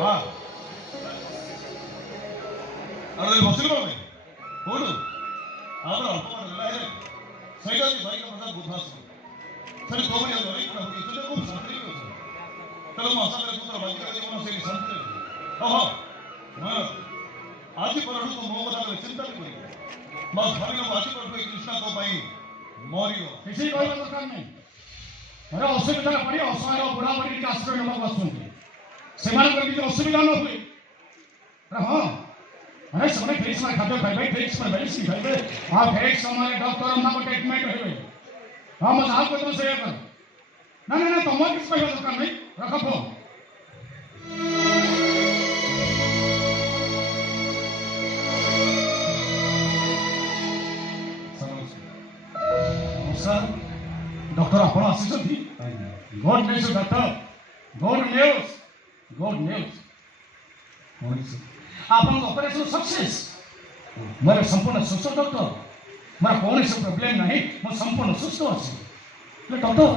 हाँ अरे बसिल बाबे कोडु आदर अपमान है सही का मतलब बुद्धास सही कोबरी है नहीं ना होगी तो खूब संतरी हो चलो मासा में पुत्र बाजी का जीवन से संतरी ओहो मैं आज पर तो मोहम्मद का चिंता नहीं करी बस भारी लोग आज पर कृष्णा को भाई मौर्य किसी कोई दरकार नहीं अरे असुविधा पड़ी असहाय बुढ़ा बुढ़ी आश्रय नेବାକୁ ଆସୁଛନ୍ତି ସେମାନଙ୍କର କିଛି ଅସୁବିଧା ନ ହୁଏ अरे हाँ अरे समय ठीक समय खाद्य खाइबे ठीक समय मेडिसिन खाइबे हाँ ठीक समय डॉक्टर हमको ट्रीटमेंट होइबे हाँ मजाक को तो सही कर ना ना ना तुम किस कहवा दरकार नहीं रख फोन सर डॉक्टर आपण आसीछथि good news doctor good news आपन ऑपरेशन सक्सेस मोर संपूर्ण सुस्थ डॉक्टर मोर कौन से प्रॉब्लम नहीं मैं संपूर्ण सुस्थ अच्छी डॉक्टर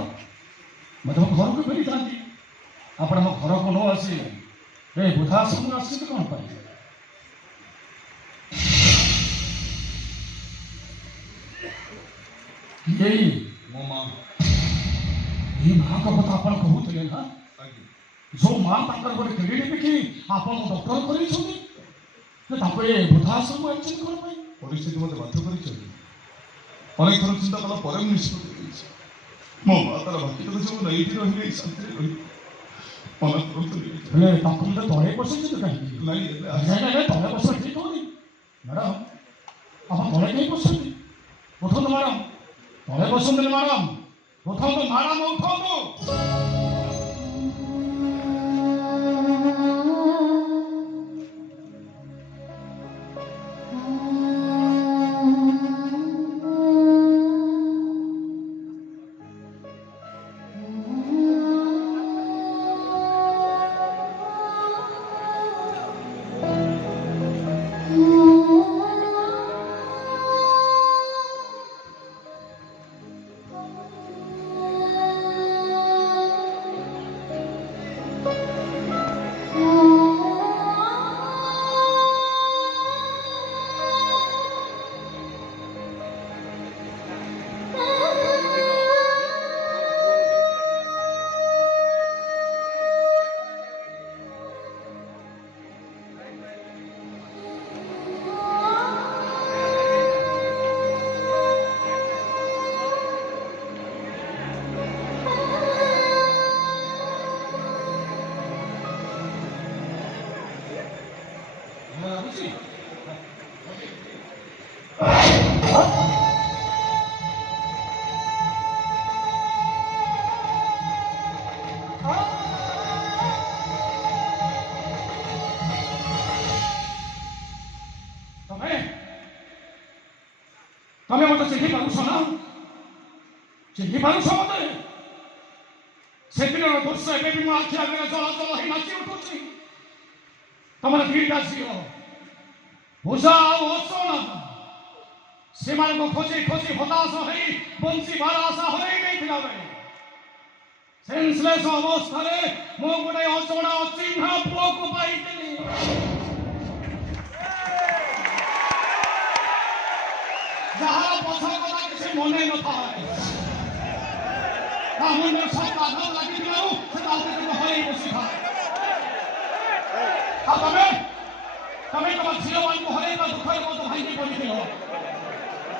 मैं तुम घर को फेरी था आप घर को न आसी ए बुधाश्रम आसी कौन पाई यही मो मां ये मां का कथा अपन कहूले ना जो मां ताकर गोटे क्लिनिक देखी आपन डॉक्टर करी छथि तो ताको ए बुधाश्रम आइछन कोन पाई परिस्थिति मते बाध्य करी छथि अनेक थर चिंता कला पर निष्पत्ति लेछि मो मातार बाकी तो सब नहीं रही गई शांति रही मन करत ले ताको तो तोरे पसंद तो कहीं नहीं नहीं तोरे पसंद ठीक होनी मैडम आप तोरे नहीं पसंद उठो तो मैडम तोरे पसंद नहीं मैडम उठो तो मैडम उठो तो तमें मत चिन्ह पारुछ ना चिन्ह पारुछ मत से दिन दृश्य एवं भी मो आखि आगे चलाचल हो नाची उठुची तुम दीटा झील भूषा ओसोना से खोजी खोजी हताश हो बंशी बाराशा हो सेन्सलेस अवस्था मो गोटे अचना अचिन्ह पुओ को पाई जहाँ पछा कथा किसी मन न था मन सब बाधा लगी हर बसी था तमें तुम झील मान को हर दुख मत भांगी पड़े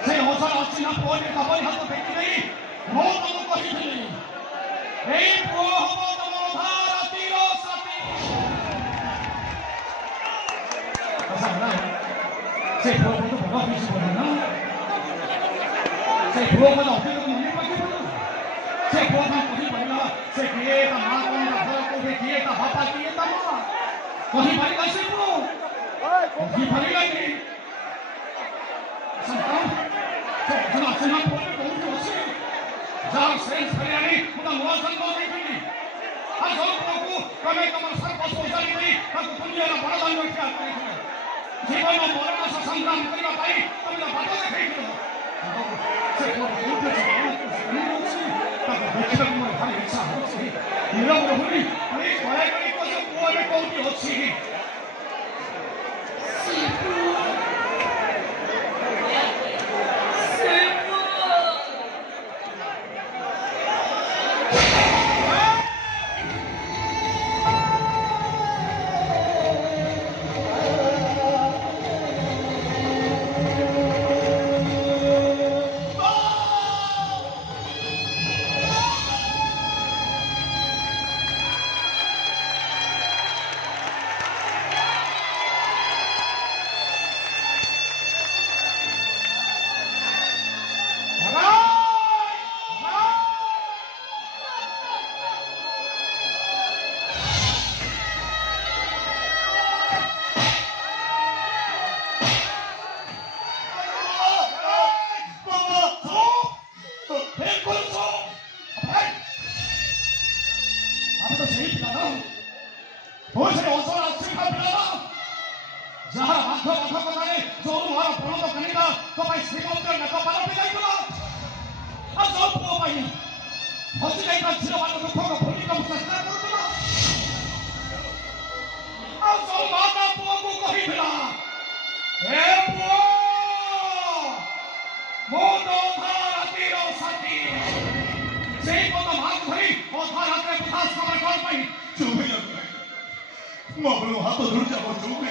से अचल अचिन्ह पुओ खबर हाथ देखी नहीं मो तुम कही पुओ हम तुम रातिर से पुओ को तो बड़ा खुशी पड़े ना से पुओ का ऑफिस को नहीं पकड़ से पुओ का कहीं पड़ेगा से किए का मां कौन का घर को भी किए का पापा किए का मां कहीं पड़ेगा से पुओ कहीं पड़ेगा नहीं संतान से जना सुना पुओ को तो अच्छे जार सेंस हरियाणी खुदा मौसम को नहीं पड़ी आज हम को कमे कमर सर को सोचा नहीं ताकि दुनिया का बड़ा दान में क्या करेंगे जीवन में मरण से संग्राम करना पाई तुमने बातों देखेंगे से को दूर से नहीं से तब देखने को भारी इच्छा हो से मेरा बोली अरे बड़े बड़े को सब वो में कौन की ଅଛି ଯାହାର ବାଧ ବାଧ କଥାରେ ଯୋଉ ମୋର ପ୍ରଣତ କନିକା ତୋ ପାଇଁ ଶ୍ରୀମନ୍ଦିର ନେକ ପାଲଟି ଯାଇଥିଲା ଆଉ ଯୋଉ ପୁଅ ପାଇଁ ହଜି ଯାଇଥିବା ଝିଅମାନଙ୍କ ଦୁଃଖକୁ ଭୁଲିବାକୁ ଚେଷ୍ଟା କରୁଥିଲା ଆଉ ଯୋଉ ମାତା ପୁଅକୁ କହିଥିଲା ଏ ପୁଅ ମୁଁ ତ ଅଧା ରାତିର ସାଥୀ ସେଇ ପଦ ମାକୁ ଧରି ଅଧା ରାତିରେ ବୃଦ୍ଧାଶ୍ରମରେ କଣ ପାଇଁ ଚୁପ୍ ହେଇଯାନ୍ତୁ ମୋ ବେଳୁ ହାତ ଧରୁଛି ଆପଣ ଚୁପ୍